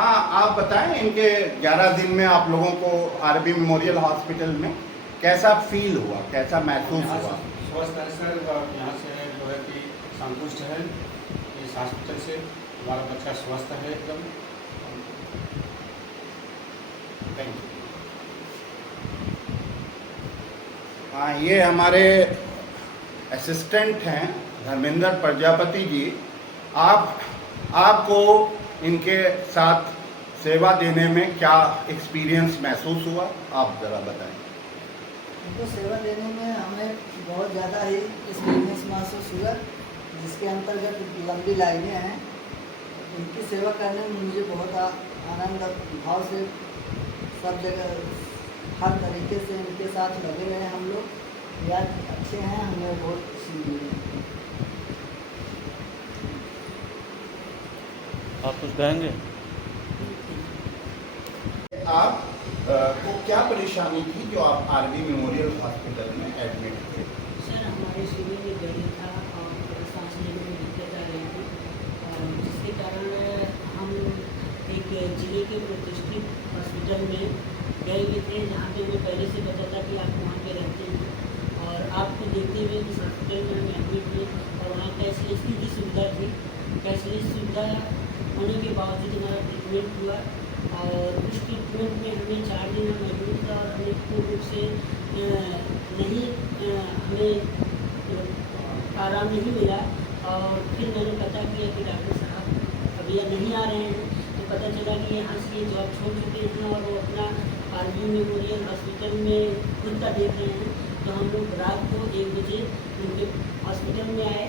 हाँ, आप बताएं इनके 11 दिन में आप लोगों को आरबी मेमोरियल हॉस्पिटल में कैसा फील हुआ, कैसा महसूस यहाँ हुआ? से स्वस्थ है सर, यहाँ से जो है कि संतुष्ट है इस हॉस्पिटल से। हमारा बच्चा स्वस्थ है एकदम। Thank you. हाँ, ये हमारे असिस्टेंट हैं धर्मेंद्र प्रजापति जी। आपको इनके साथ सेवा देने में क्या एक्सपीरियंस महसूस हुआ, आप ज़रा बताएं। इनको सेवा देने में हमें बहुत ज़्यादा ही एक्सपीरियंस महसूस हुआ, जिसके अंतर्गत लंबी लाइनें हैं। इनकी सेवा करने में मुझे बहुत आनंद भाव से सब जगह हर तरीके से इनके साथ लगे रहे हम लोग। या अच्छे हैं, हमें बहुत खुशी मिली। आप कुछ कहेंगे? आप को क्या परेशानी थी जो आप आरबी मेमोरियल हॉस्पिटल में एडमिट थे? सर, हमारे शरीर में दर्द था और सांस लेने में दिक्कत आ रही थी, और जिसके कारण हम एक जिले के प्रतिष्ठित हॉस्पिटल में गए हुए थे, जहाँ पे हमें पहले से पता था कि आप वहाँ पे रहते हैं। और आपको देखते हुए इस हॉस्पिटल में हम एडमिट हुए और वहाँ कैशलेस की भी सुविधा थी। कैशलेस सुविधा होने के बावजूद हमारा ट्रीटमेंट हुआ, और उस ट्रीटमेंट में हमें 4 दिन हम एडमिट था और हमें पूर्ण रूप से हमें आराम नहीं मिला। और फिर मैंने पता किया कि डॉक्टर साहब अभी यह नहीं आ रहे हैं, तो पता चला कि यहाँ से ये जॉब छोड़ चुके हैं और वो अपना आरबी मेमोरियल हॉस्पिटल में खुद का देख रहे हैं। तो हम लोग रात को 1 बजे उनके हॉस्पिटल में आए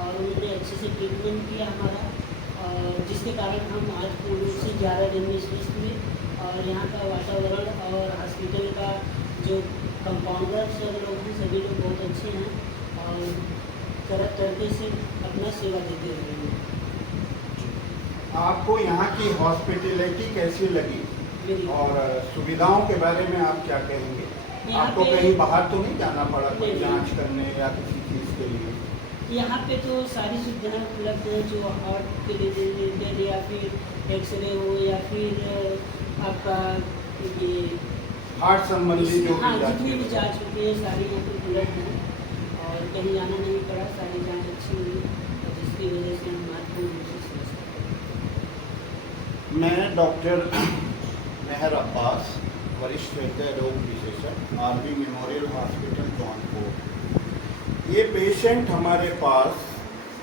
और उन्होंने अच्छे से ट्रीटमेंट किया हमारा, और जिसके कारण हम आज पूर्ण रूप से 11 दिन में स्वस्थ हुए। और यहाँ का वातावरण और हॉस्पिटल का जो कंपाउंडर सब लोग हैं, सभी लोग बहुत अच्छे हैं और तरह तरीके से अपना सेवा देते रहे हैं। आपको यहाँ की हॉस्पिटलिटी कैसी लगी और सुविधाओं के बारे में आप क्या कहेंगे? आपको कहीं बाहर तो नहीं जाना पड़ा कोई जांच करने या किसी चीज़ के लिए? यहाँ पे तो सारी सुविधाएं उपलब्ध हैं, जो हार्ट के रिलेटेड या फिर एक्सरे हो या फिर आपका ये हार्ट संबंधी जो हाँ, भी जितनी भी जांच जाँच होती है सारी यहाँ पे उपलब्ध हैं और कहीं जाना नहीं पड़ा। सारी जाँच अच्छी हुई और जिसकी वजह से हम आज पूर्ण रूप से स्वस्थ हैं। मैं डॉक्टर मेहर अब्बास, वरिष्ठ हृदय रोग विशेषज्ञ, आरबी मेमोरियल हॉस्पिटल जौनपुर। ये पेशेंट हमारे पास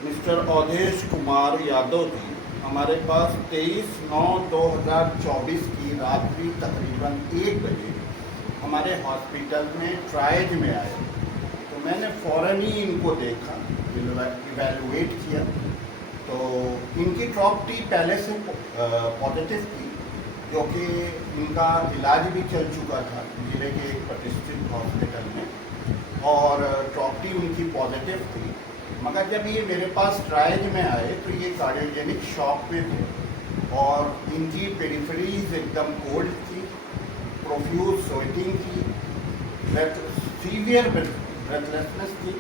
मिस्टर अवधेश कुमार यादव जी हमारे पास 23/9/2024 की रात्रि तकरीबन 1 बजे हमारे हॉस्पिटल में ट्रायज में आए। तो मैंने फ़ौरन ही इनको देखा, इवैल्यूएट किया, तो इनकी ट्रॉप टी पहले से पॉजिटिव थी, जो कि इनका इलाज भी चल चुका था जिले के एक प्रतिष्ठित हॉस्पिटल में, और ट्रॉप टी उनकी पॉजिटिव थी। मगर जब ये मेरे पास ट्रायज में आए तो ये कार्डियोजेनिक शॉक में थे और इनकी पेरिफेरीज एकदम कोल्ड थी, प्रोफ्यूज स्वेटिंग थी, सीवियर ब्रेथलेसनेस थी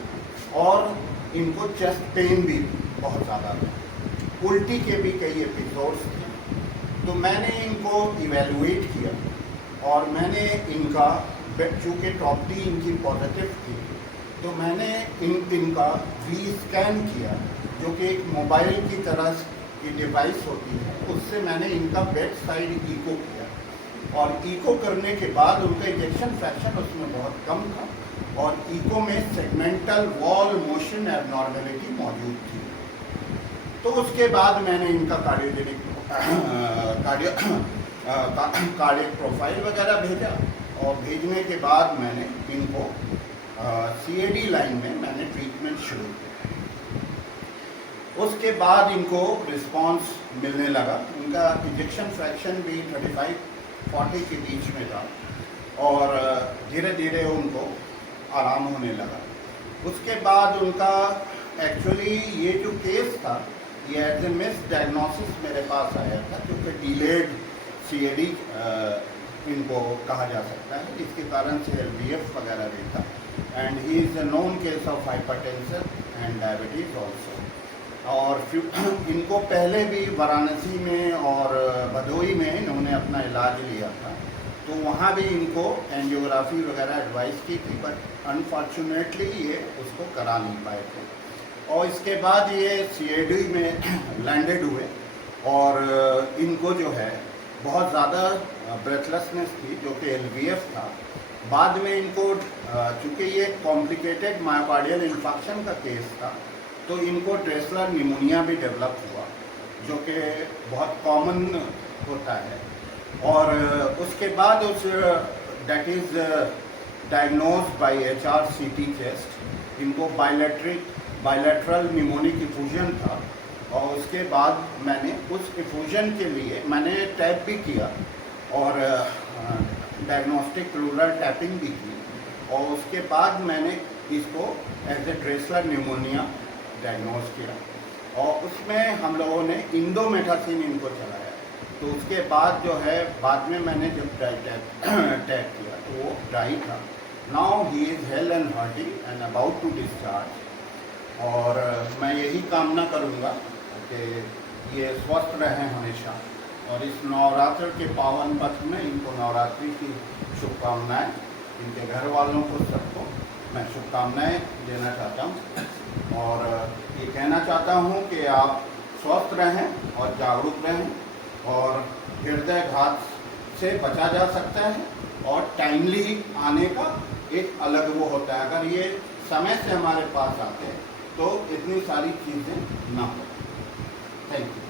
और इनको चेस्ट पेन भी बहुत ज़्यादा था, उल्टी के भी कई एपिसोड्स थे। तो मैंने इनको इवैल्यूएट किया और मैंने इनका, चूँकि टॉप टी इनकी पॉजिटिव थी, तो मैंने इनका वी स्कैन किया, जो कि एक मोबाइल की तरह की डिवाइस होती है, उससे मैंने इनका बेड साइड ईको किया। और ईको करने के बाद उनका इजेक्शन फ्रैक्शन उसमें बहुत कम था और ईको में सेगमेंटल वॉल मोशन एबनॉर्मेलिटी मौजूद थी। तो उसके बाद मैंने इनका कार्डियक प्रोफाइल वगैरह भेजा और भेजने के बाद मैंने इनको CAD लाइन में मैंने ट्रीटमेंट शुरू किया। उसके बाद इनको रिस्पांस मिलने लगा, इनका इंजेक्शन फ्रैक्शन भी 35-40 के बीच में था और धीरे धीरे उनको आराम होने लगा। उसके बाद उनका एक्चुअली ये जो केस था, ये एज ए मिस डायग्नोसिस मेरे पास आया था, क्योंकि डिलेड CAD इनको कहा जा सकता है, जिसके कारण से LVF वगैरह भी था, and he is a known case of hypertension and diabetes also. और इनको पहले भी वाराणसी में और भदोही में इन्होंने अपना इलाज लिया था, तो वहाँ भी इनको एंजियोग्राफी वगैरह एडवाइस की थी, बट अनफॉर्चुनेटली ये उसको करा नहीं पाए थे। और इसके बाद ये CAD में लैंडेड हुए और इनको जो है बहुत ज़्यादा ब्रेथलेसनेस थी, जो कि LVF था। बाद में इनको चूँकि ये कॉम्प्लिकेटेड मायोकार्डियल इन्फेक्शन का केस था, तो इनको ड्रेसलर निमोनिया भी डेवलप हुआ, जो कि बहुत कॉमन होता है। और उसके बाद उस that is diagnose by HRCT chest, इनको बायलैटरल निमोनिक इफ्यूजन था। और उसके बाद मैंने उस इफ्यूजन के लिए मैंने टैप भी किया और डायग्नोस्टिक रूरल टैपिंग भी की, और उसके बाद मैंने इसको as a Dressler pneumonia diagnose किया। और उसमें हम लोगों ने इंडोमेटासिन इनको चलाया। तो उसके बाद जो है, बाद में मैंने जब टैप किया तो वो ड्राई था। Now he is hale and hearty and about to discharge. और मैं यही कामना करूँगा कि ये स्वस्थ रहें हमेशा। और इस नवरात्र के पावन पथ में इनको नवरात्रि की शुभकामनाएं, इनके घर वालों को सबको मैं शुभकामनाएं देना चाहता हूँ। और ये कहना चाहता हूँ कि आप स्वस्थ रहें और जागरूक रहें, और हृदयघात से बचा जा सकता है। और टाइमली आने का एक अलग वो होता है, अगर ये समय से हमारे पास आते हैं तो इतनी सारी चीज़ें ना हो। Thank you.